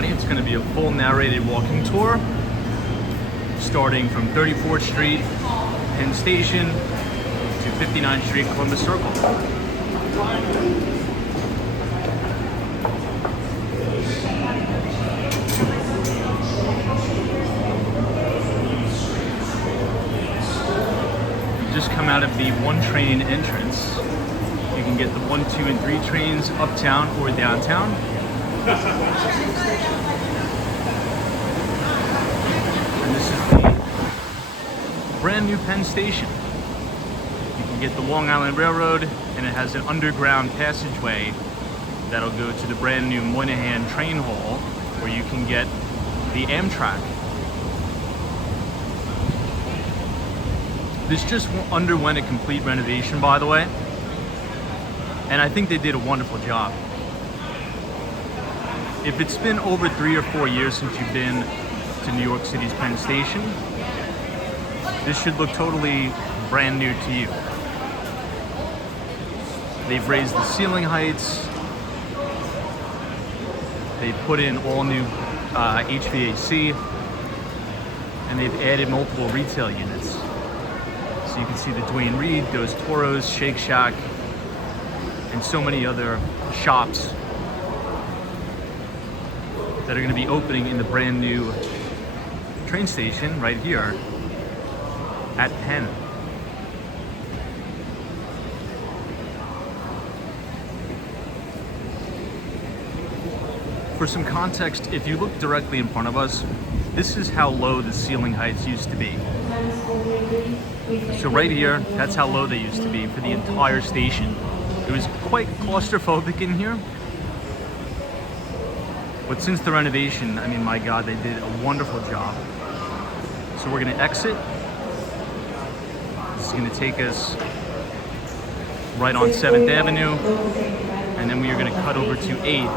everybody. It's going to be a full narrated walking tour starting from 34th Street, Penn Station to 59th Street, Columbus Circle. You just come out of the 1 train entrance. You can get the 1, 2, and 3 trains uptown or downtown. And this is the brand new Penn Station. You can get the Long Island Railroad, and it has an underground passageway that'll go to the brand new Moynihan train hall, where you can get the Amtrak. This just underwent a complete renovation, by the way, and I think they did a wonderful job. If it's been over 3 or 4 years since you've been to New York City's Penn Station, this should look totally brand new to you. They've raised the ceiling heights. They put in all new HVAC, and they've added multiple retail units. So you can see the Duane Reade, Dos Toros, Shake Shack, and so many other shops that are going to be opening in the brand new train station right here at Penn. For some context, if you look directly in front of us, this is how low the ceiling heights used to be. So right here, that's how low they used to be for the entire station. It was quite claustrophobic in here. But since the renovation, I mean, my God, they did a wonderful job. So we're gonna exit. This is gonna take us right on 7th Avenue. And then we are gonna cut over to 8th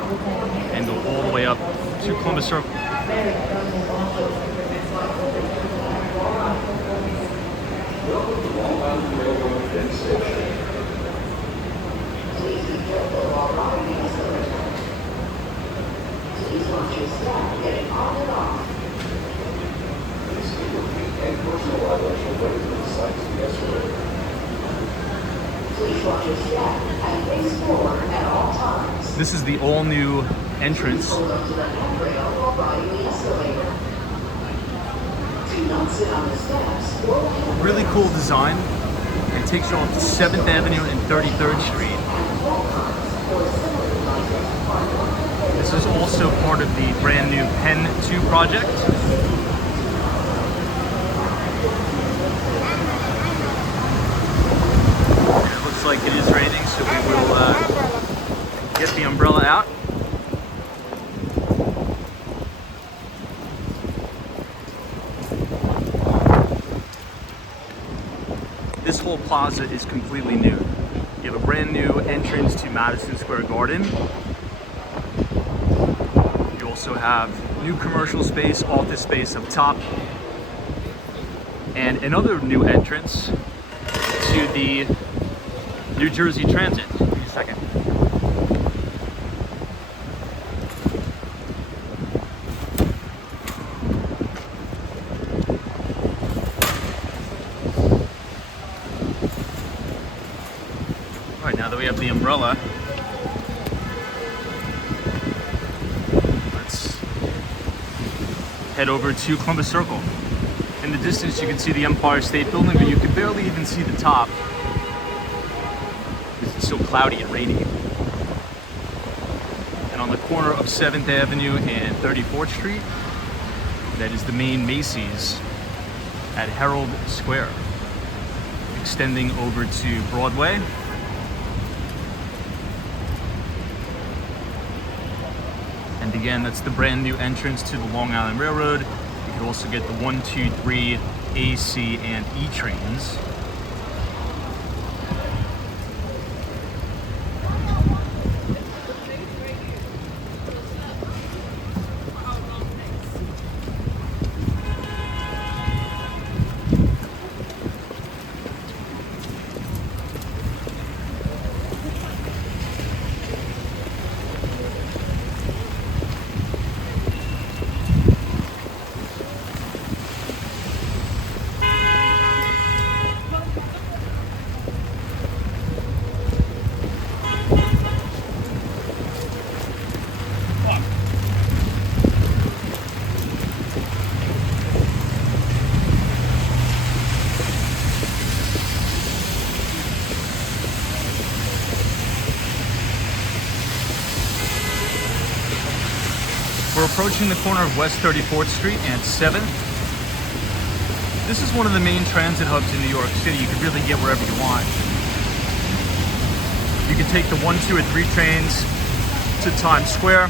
and go all the way up to Columbus Circle. This is the all-new entrance. Really cool design. It takes you off to 7th Avenue and 33rd Street. This is also part of the brand new Penn 2 project. It looks like it is raining, so we will get the umbrella out. This whole plaza is completely new. You have a brand new entrance to Madison Square Garden. You also have new commercial space, office space up top, and another new entrance to the New Jersey Transit. Give me a second. All right, now that we have the umbrella, let's head over to Columbus Circle. In the distance, you can see the Empire State Building, but you can barely even see the top because it's so cloudy and rainy. And on the corner of 7th Avenue and 34th Street, that is the main Macy's at Herald Square, extending over to Broadway. And again, that's the brand new entrance to the Long Island Railroad. You can also get the 1, 2, 3 AC and E trains. we're approaching the corner of West 34th Street and 7th. This is one of the main transit hubs in New York City. You can really get wherever you want. You can take the 1, 2, or 3 trains to Times Square.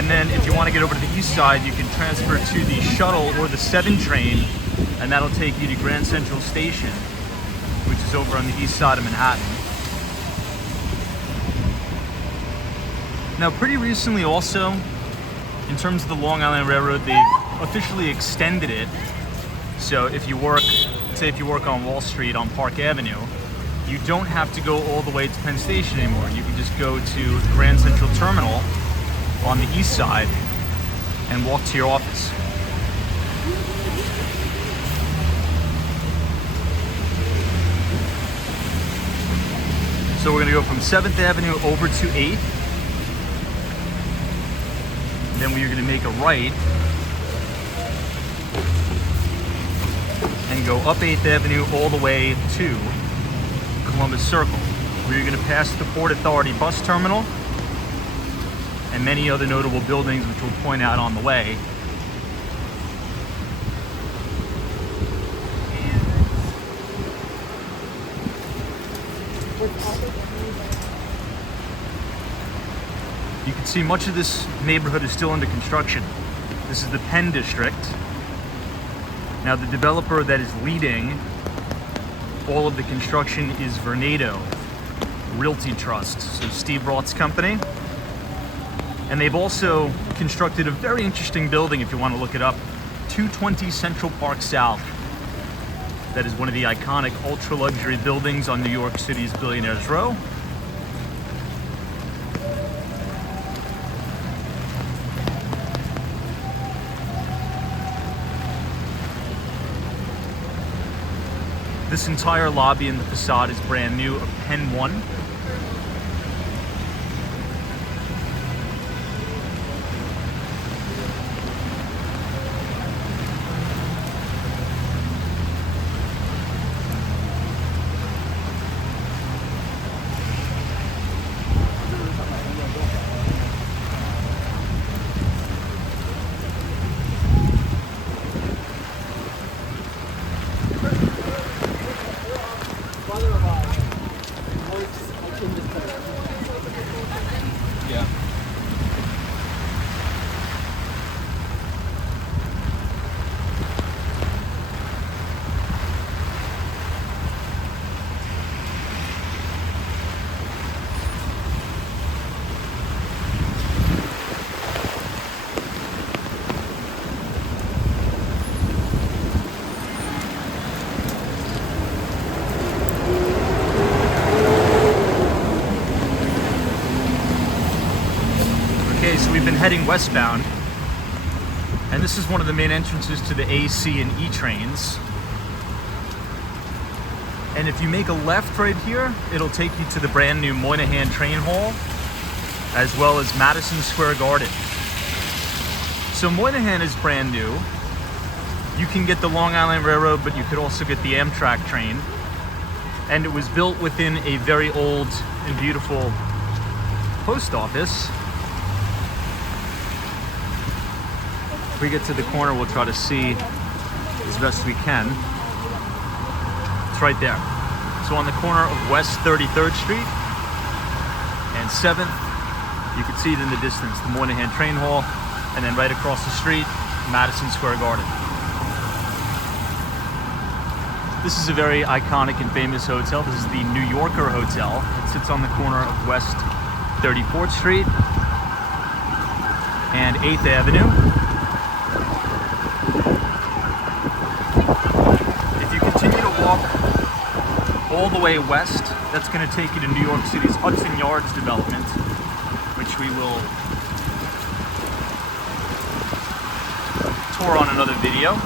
And then if you want to get over to the east side, you can transfer to the shuttle or the 7 train, and that'll take you to Grand Central Station, which is over on the east side of Manhattan. Now, pretty recently also, in terms of the Long Island Railroad, they've officially extended it. So if you work, say if you work on Wall Street on Park Avenue, you don't have to go all the way to Penn Station anymore. You can just go to Grand Central Terminal on the east side and walk to your office. So we're gonna go from 7th Avenue over to 8th. Then we're gonna make a right and go up 8th Avenue all the way to Columbus Circle, where you're gonna pass the Port Authority bus terminal and many other notable buildings, which we'll point out on the way. You can see much of this neighborhood is still under construction. This is the Penn District. Now, the developer that is leading all of the construction is Vornado Realty Trust, so Steve Roth's company. And they've also constructed a very interesting building, if you want to look it up, 220 Central Park South. That is one of the iconic ultra-luxury buildings on New York City's Billionaires Row. This entire lobby and the facade is brand new of Penn 1. So we've been heading westbound, and this is one of the main entrances to the A, C, and E trains. And if you make a left right here, it'll take you to the brand new Moynihan Train Hall, as well as Madison Square Garden. So Moynihan is brand new. You can get the Long Island Railroad, but you could also get the Amtrak train. And it was built within a very old and beautiful post office. If we get to the corner, we'll try to see as best we can. It's right there. So on the corner of West 33rd Street and 7th, you can see it in the distance, the Moynihan Train Hall, and then right across the street, Madison Square Garden. This is a very iconic and famous hotel. This is the New Yorker Hotel. It sits on the corner of West 34th Street and 8th Avenue. All the way west, that's going to take you to New York City's Hudson Yards development, which we will tour on another video.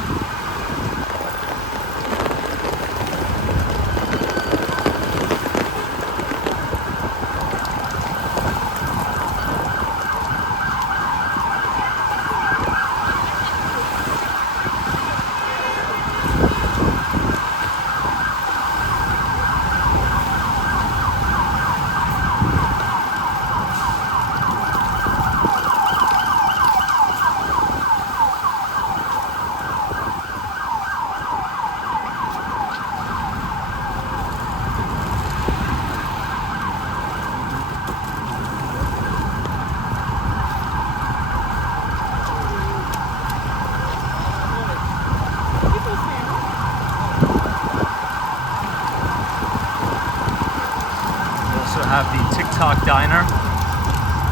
have the TikTok Diner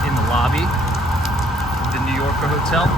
in the lobby of the New Yorker Hotel.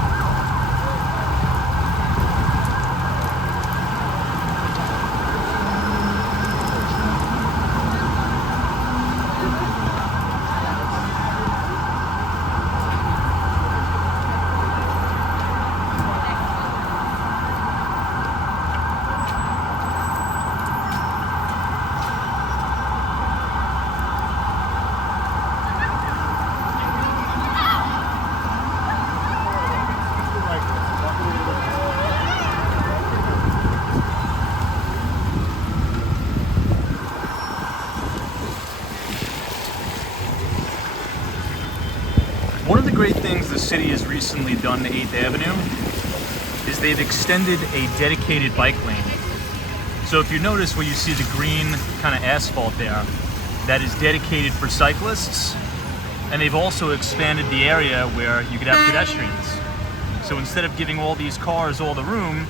One of the great things the city has recently done to 8th Avenue is they've extended a dedicated bike lane. So if you notice where you see the green kind of asphalt there, that is dedicated for cyclists, and they've also expanded the area where you could have pedestrians. So instead of giving all these cars all the room,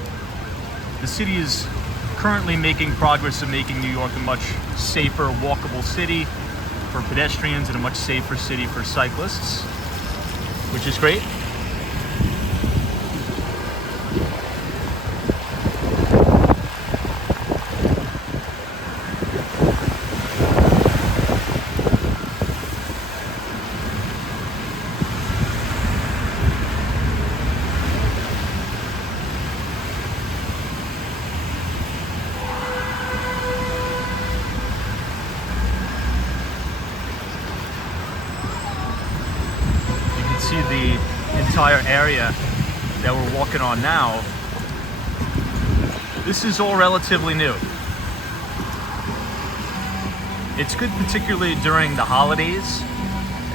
the city is currently making progress of making New York a much safer, walkable city for pedestrians and a much safer city for cyclists, which is great. See the entire area that we're walking on now. This is all relatively new. It's good particularly during the holidays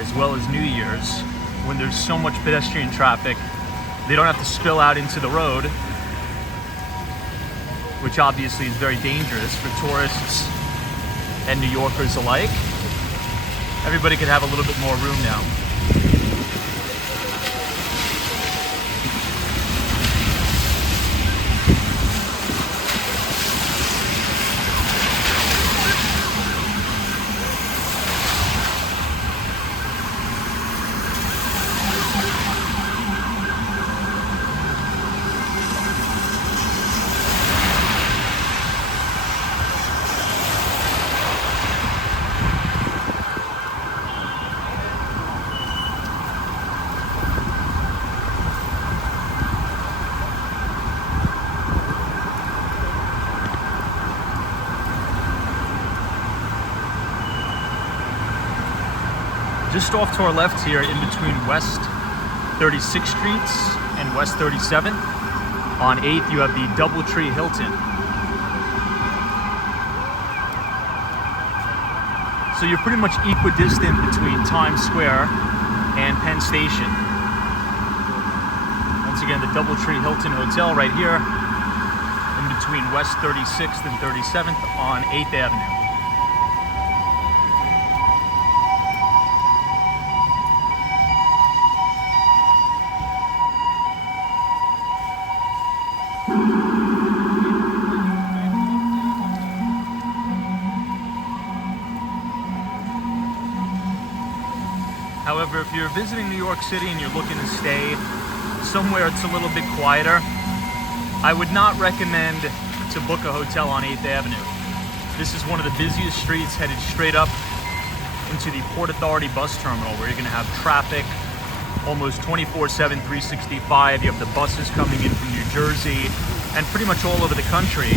as well as New Year's when there's so much pedestrian traffic. They don't have to spill out into the road, which obviously is very dangerous for tourists and New Yorkers alike. Everybody can have a little bit more room now. Just off to our left here, in between West 36th Streets and West 37th, on 8th you have the Doubletree Hilton. So you're pretty much equidistant between Times Square and Penn Station. Once again, the Doubletree Hilton Hotel right here, in between West 36th and 37th on 8th Avenue. However, if you're visiting New York City and you're looking to stay somewhere it's a little bit quieter, I would not recommend to book a hotel on 8th Avenue. This is one of the busiest streets headed straight up into the Port Authority bus terminal, where you're going to have traffic almost 24/7, 365. You have the buses coming in from New Jersey and pretty much all over the country.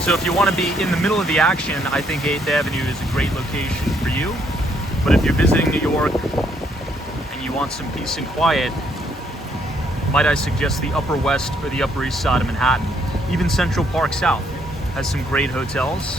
So if you want to be in the middle of the action, I think 8th Avenue is a great location for you. But if you're visiting New York and you want some peace and quiet, might I suggest the Upper West or the Upper East Side of Manhattan. Even Central Park South has some great hotels.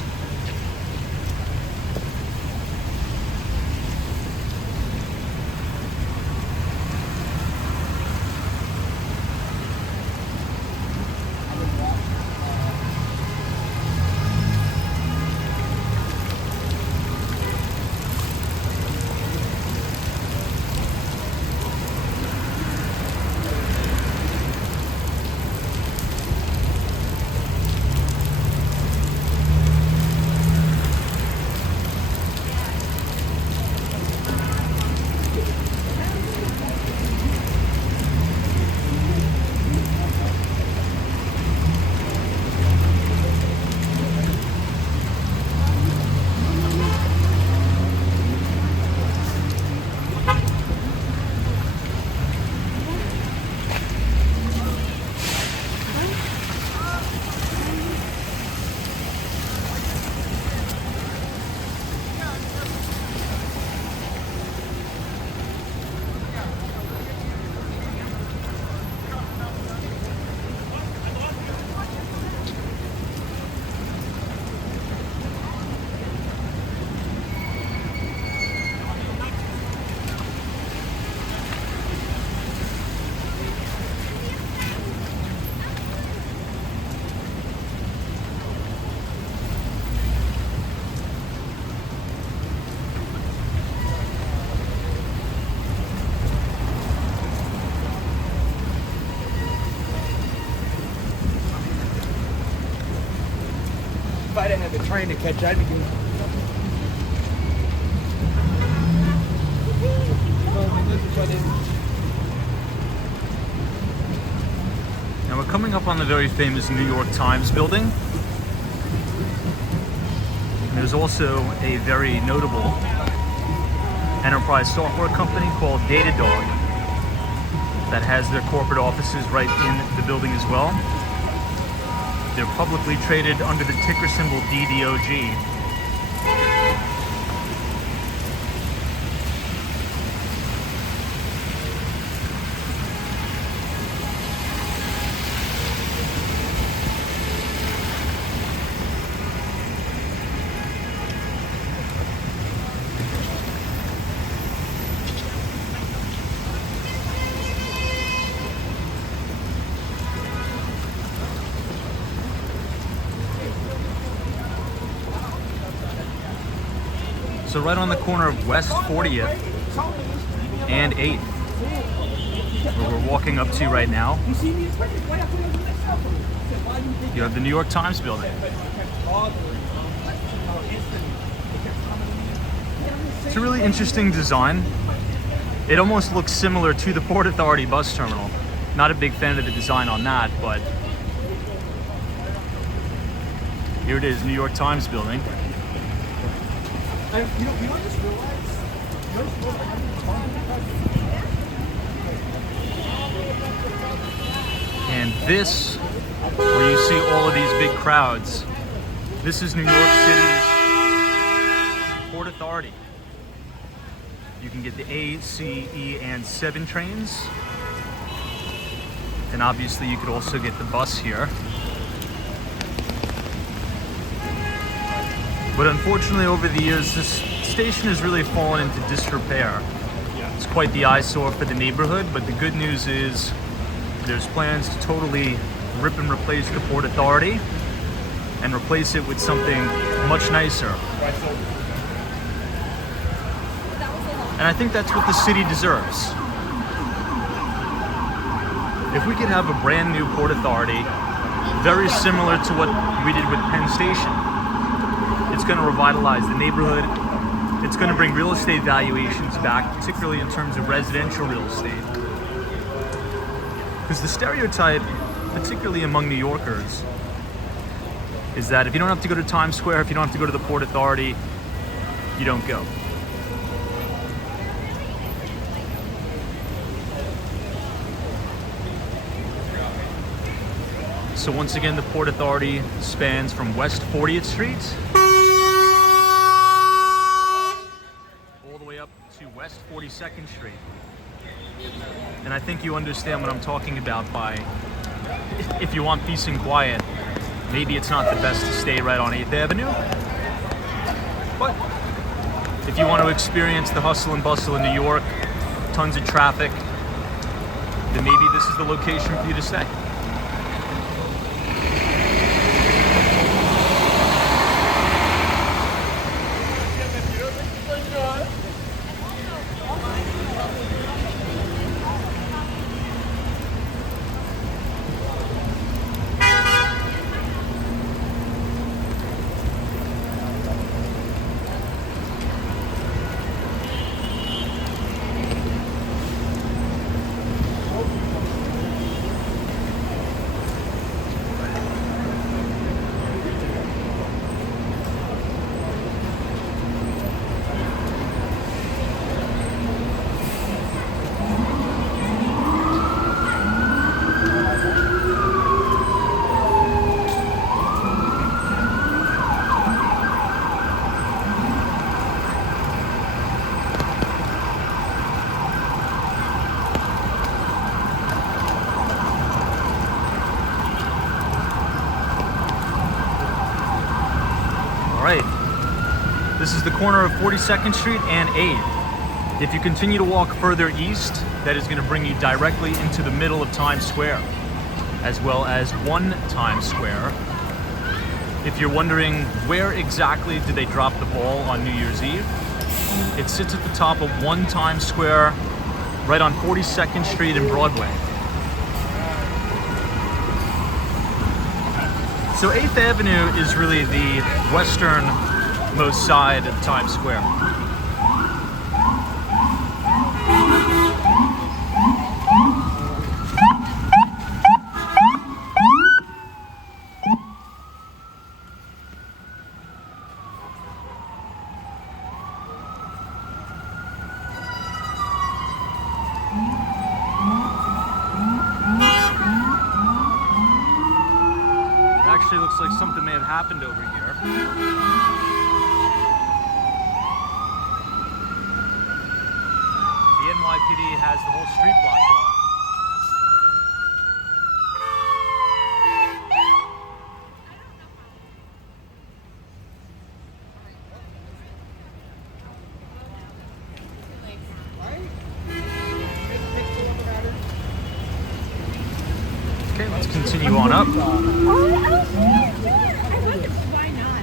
if I didn't have a train to catch, I'd be doing. Now we're coming up on the very famous New York Times building. And there's also a very notable enterprise software company called Datadog that has their corporate offices right in the building as well. They're publicly traded under the ticker symbol DDOG. So right on the corner of West 40th and 8th, where we're walking up to right now, you have the New York Times building. It's a really interesting design. It almost looks similar to the Port Authority bus terminal. Not a big fan of the design on that, but here it is, New York Times building. You don't just realize. And this, where you see all of these big crowds, this is New York City's Port Authority. You can get the A, C, E, and 7 trains. And obviously you could also get the bus here. But unfortunately, over the years, this station has really fallen into disrepair. It's quite the eyesore for the neighborhood, but the good news is there's plans to totally rip and replace the Port Authority and replace it with something much nicer. And I think that's what the city deserves. If we could have a brand new Port Authority, very similar to what we did with Penn Station, it's going to revitalize the neighborhood. It's going to bring real estate valuations back, particularly in terms of residential real estate. Because the stereotype, particularly among New Yorkers, is that if you don't have to go to Times Square, if you don't have to go to the Port Authority, you don't go. So once again, the Port Authority spans from West 40th Street to West 42nd Street. And I think you understand what I'm talking about by, if you want peace and quiet, maybe it's not the best to stay right on 8th Avenue. But if you want to experience the hustle and bustle in New York, tons of traffic, then maybe this is the location for you to stay. This is the corner of 42nd Street and 8th. If you continue to walk further east, that is going to bring you directly into the middle of Times Square, as well as 1 Times Square. If you're wondering where exactly did they drop the ball on New Year's Eve, it sits at the top of 1 Times Square, right on 42nd Street and Broadway. So 8th Avenue is really the westernmost side of Times Square. Actually looks like something may have happened over here. The NYPD has the whole street blocked off. Okay, let's continue on up. Why not?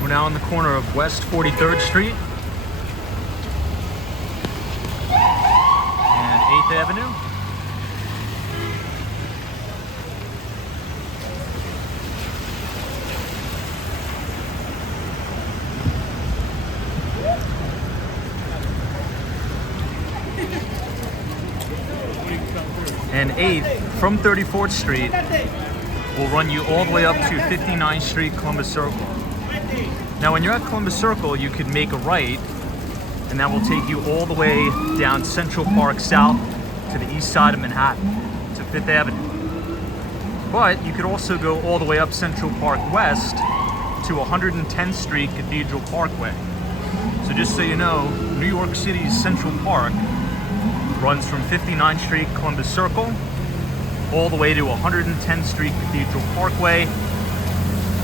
We're now on the corner of West 43rd Street and 8th Avenue. And 8th from 34th Street will run you all the way up to 59th Street, Columbus Circle. Now when you're at Columbus Circle, you could make a right, and that will take you all the way down Central Park South to the east side of Manhattan, to 5th Avenue. But you could also go all the way up Central Park West to 110th Street Cathedral Parkway. So just so you know, New York City's Central Park runs from 59th Street, Columbus Circle, all the way to 110th Street Cathedral Parkway,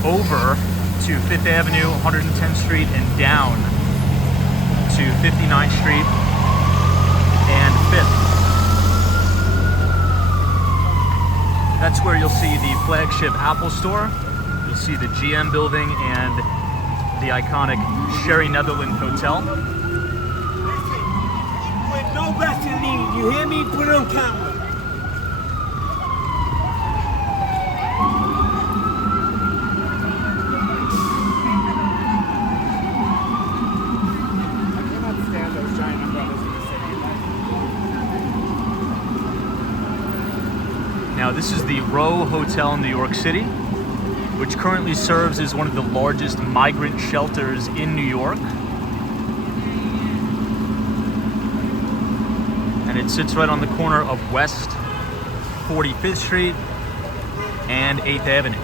over to 5th Avenue, 110th Street, and down to 59th Street and 5th. That's where you'll see the flagship Apple store. You'll see the GM building and the iconic Sherry Netherland Hotel. With no Vaseline, you hear me? Put it on camera. Now this is the Row Hotel in New York City, which currently serves as one of the largest migrant shelters in New York. And it sits right on the corner of West 45th Street and 8th Avenue.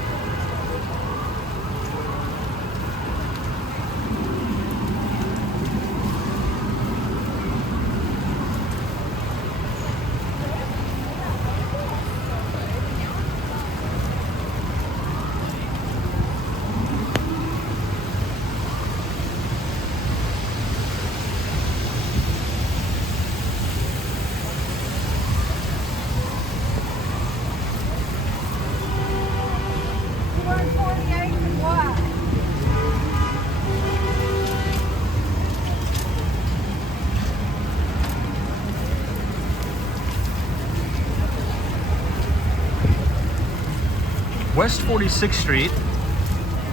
West 46th Street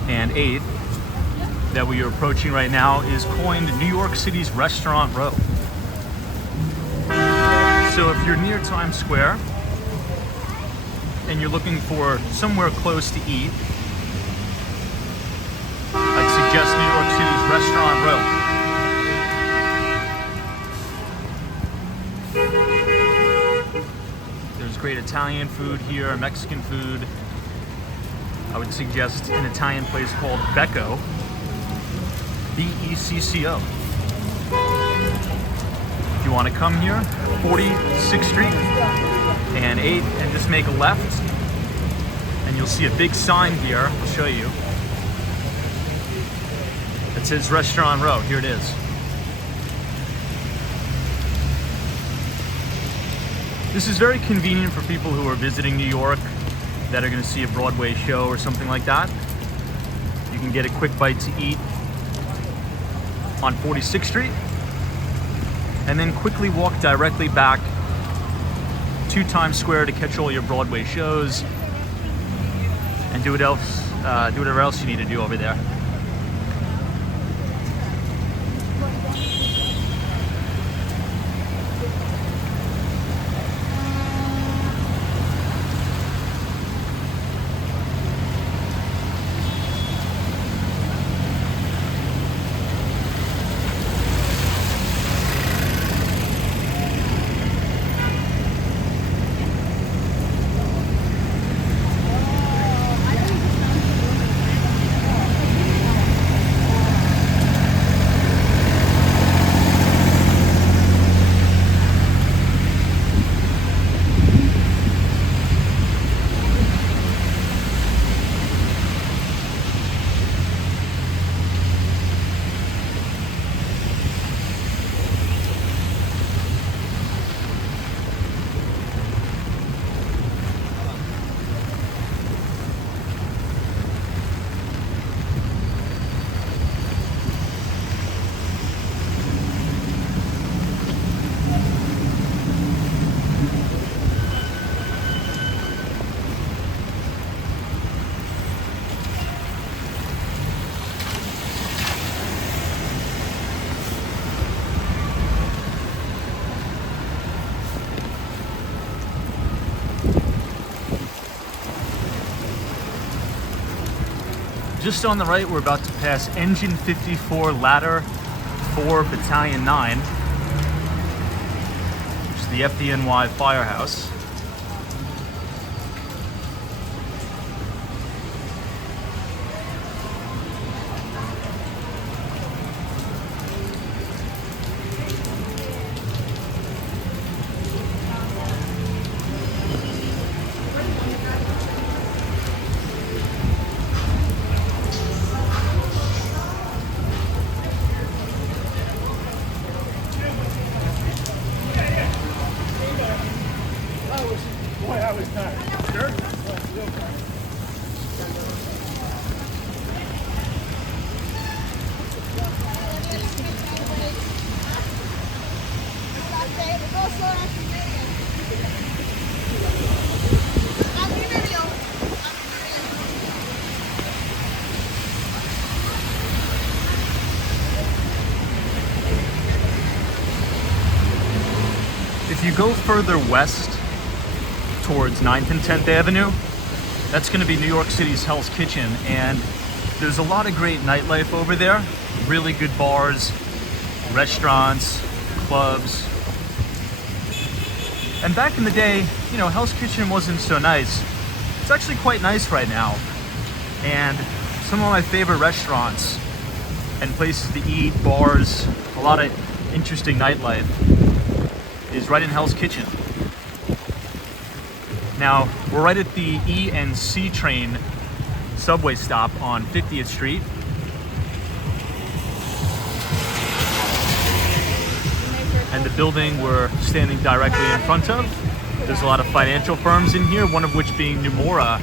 and 8th that we are approaching right now is coined New York City's Restaurant Row. So if you're near Times Square and you're looking for somewhere close to eat, I'd suggest New York City's Restaurant Row. great Italian food here, Mexican food. I would suggest an Italian place called Becco, B-E-C-C-O. If you want to come here, 46th Street and 8th, and just make a left, and you'll see a big sign here. I'll show you. It says Restaurant Row. Here it is. This is very convenient for people who are visiting New York that are going to see a Broadway show or something like that. You can get a quick bite to eat on 46th Street and then quickly walk directly back to Times Square to catch all your Broadway shows and do whatever else you need to do over there. Just on the right, we're about to pass Engine 54 Ladder 4 Battalion 9, which is the FDNY firehouse. If you go further west towards 9th and 10th Avenue, that's going to be New York City's Hell's Kitchen, and there's a lot of great nightlife over there. Really good bars, restaurants, clubs. And back in the day, you know, Hell's Kitchen wasn't so nice. It's actually quite nice right now. And some of my favorite restaurants and places to eat, bars, a lot of interesting nightlife is right in Hell's Kitchen. Now, we're right at the E and C train subway stop on 50th Street. And the building we're standing directly in front of, there's a lot of financial firms in here, one of which being Nomura.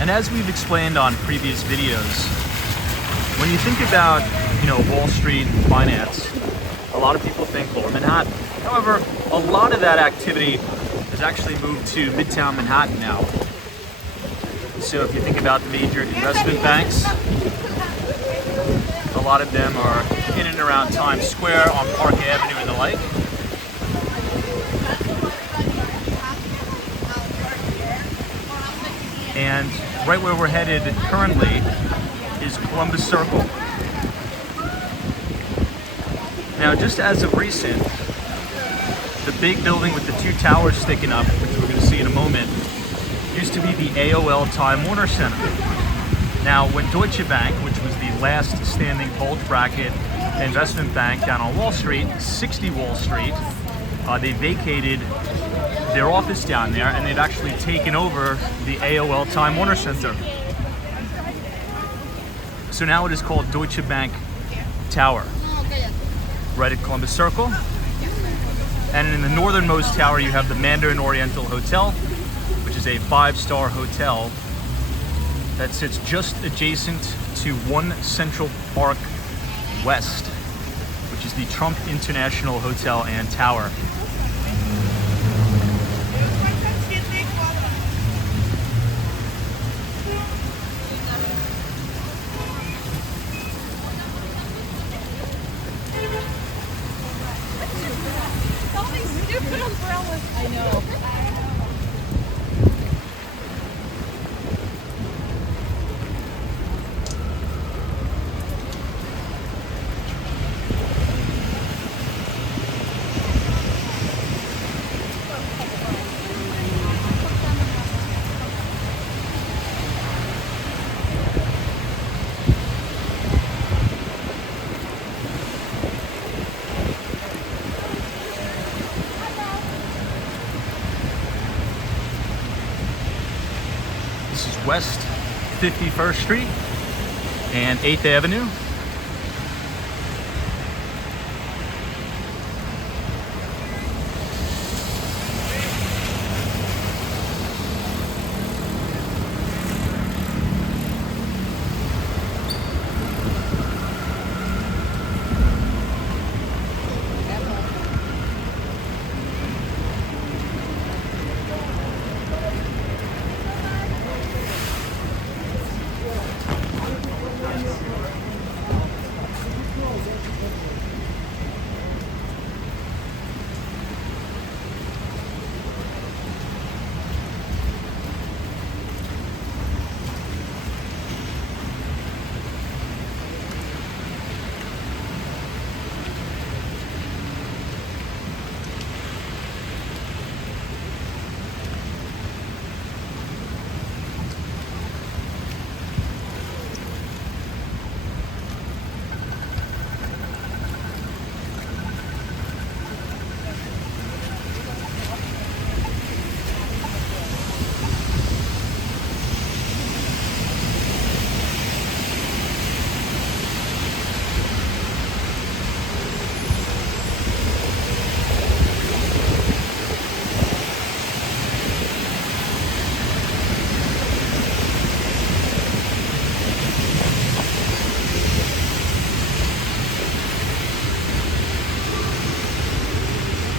And as we've explained on previous videos, when you think about, you know, Wall Street finance, a lot of people think Lower Manhattan. However, a lot of that activity has actually moved to Midtown Manhattan now. So if you think about the major investment banks, a lot of them are in and around Times Square, on Park Avenue and the like. And right where we're headed currently is Columbus Circle. Now, just as of recent, the big building with the two towers sticking up, which we're going to see in a moment, used to be the AOL Time Warner Center. Now, when Deutsche Bank, which was the last standing bulge bracket investment bank down on Wall Street, 60 Wall Street, they vacated their office down there, and they've actually taken over the AOL Time Warner Center. So now it is called Deutsche Bank Tower, right at Columbus Circle. And in the northernmost tower, you have the Mandarin Oriental Hotel, which is a 5-star hotel that sits just adjacent to One Central Park West, which is the Trump International Hotel and Tower. All these stupid umbrellas. I know. This is West 51st Street and 8th Avenue.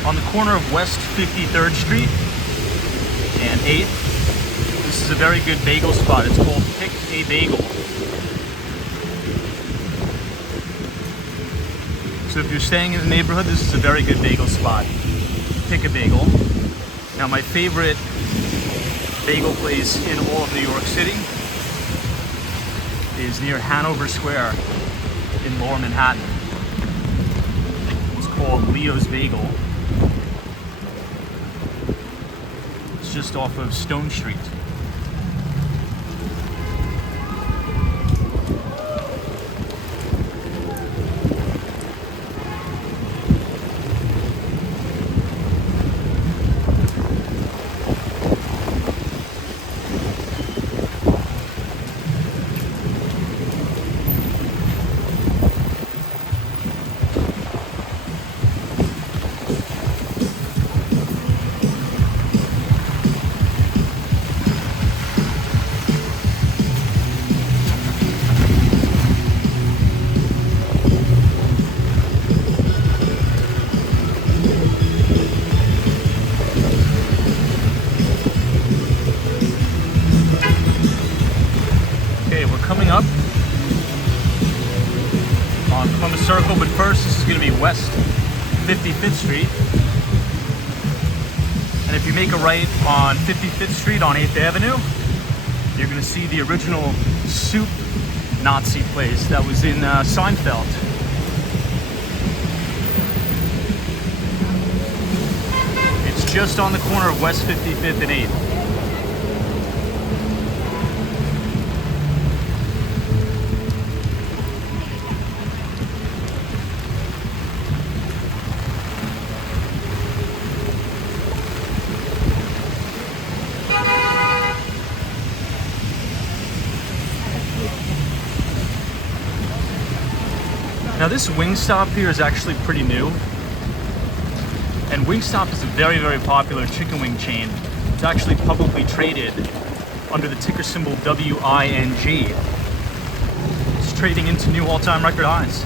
On the corner of West 53rd Street and 8th, this is a very good bagel spot. It's called Pick a Bagel. So if you're staying in the neighborhood, this is a very good bagel spot. Pick a Bagel. Now, my favorite bagel place in all of New York City is near Hanover Square in Lower Manhattan. It's called Leo's Bagel. It's just off of Stone Street. circle, but first this is going to be West 55th Street. And if you make a right on 55th Street on 8th Avenue, you're going to see the original soup Nazi place that was in Seinfeld. It's just on the corner of West 55th and 8th. Now this Wingstop here is actually pretty new, and Wingstop is a very, very popular chicken wing chain. It's actually publicly traded under the ticker symbol WING. It's trading into new all-time record highs.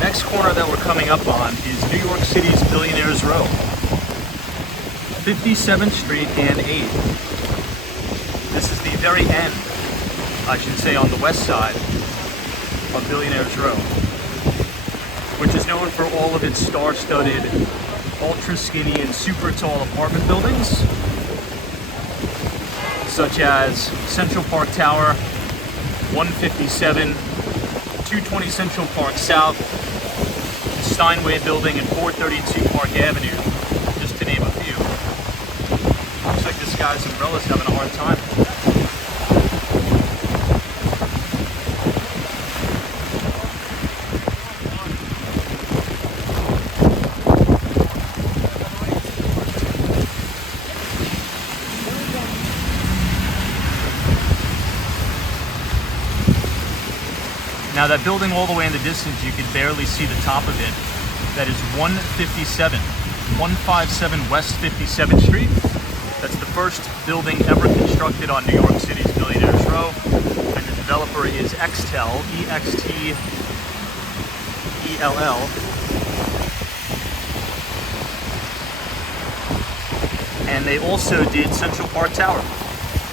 Next corner that we're coming up on is New York City's Billionaires Row, 57th Street and 8th. This is the very end, I should say, on the west side of Billionaires Row, which is known for all of its star-studded, ultra-skinny and super tall apartment buildings, such as Central Park Tower, 157, 220 Central Park South, Steinway Building, and 432 Park Avenue, just to name a few. Looks like this guy's umbrella's having a hard time. Now that building all the way in the distance, you can barely see the top of it. That is 157 West 57th Street. That's the first building ever constructed on New York City's Billionaires Row. And the developer is Extel, E-X-T-E-L-L. And they also did Central Park Tower,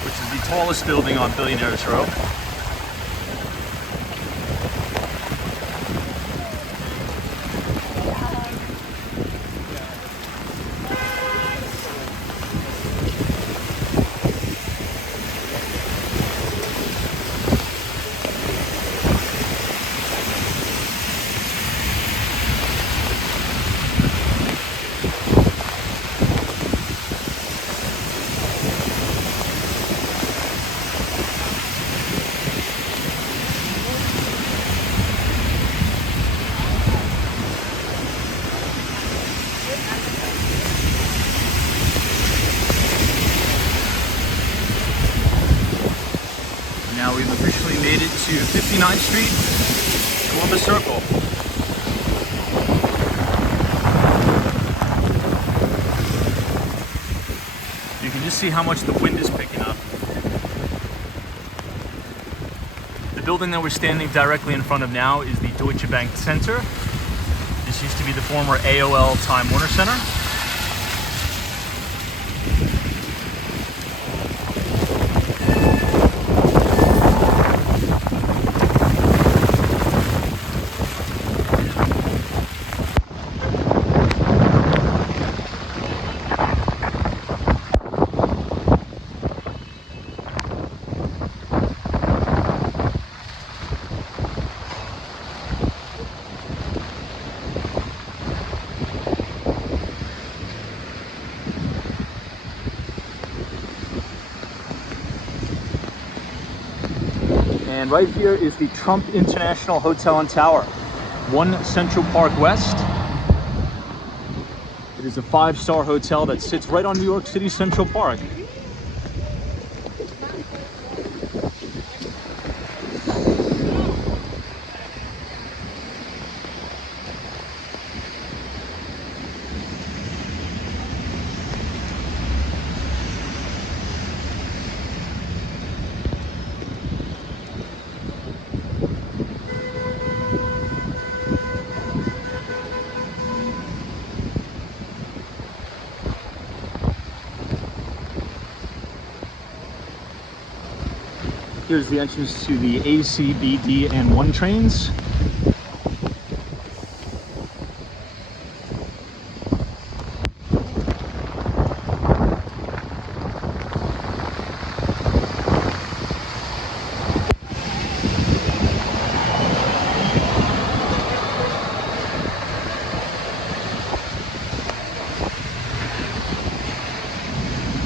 which is the tallest building on Billionaires Row. Now we've officially made it to 59th Street, Columbus Circle. You can just see how much the wind is picking up. The building that we're standing directly in front of now is the Deutsche Bank Center. This used to be the former AOL Time Warner Center. And right here is the Trump International Hotel and Tower, 1 Central Park West. It is a 5-star hotel that sits right on New York City Central Park. Here's the entrance to the A, C, B, D, and 1 trains.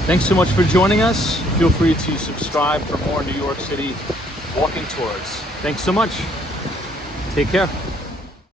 Thanks so much for joining us. Feel free to subscribe for more New York City walking tours. Thanks so much. Take care.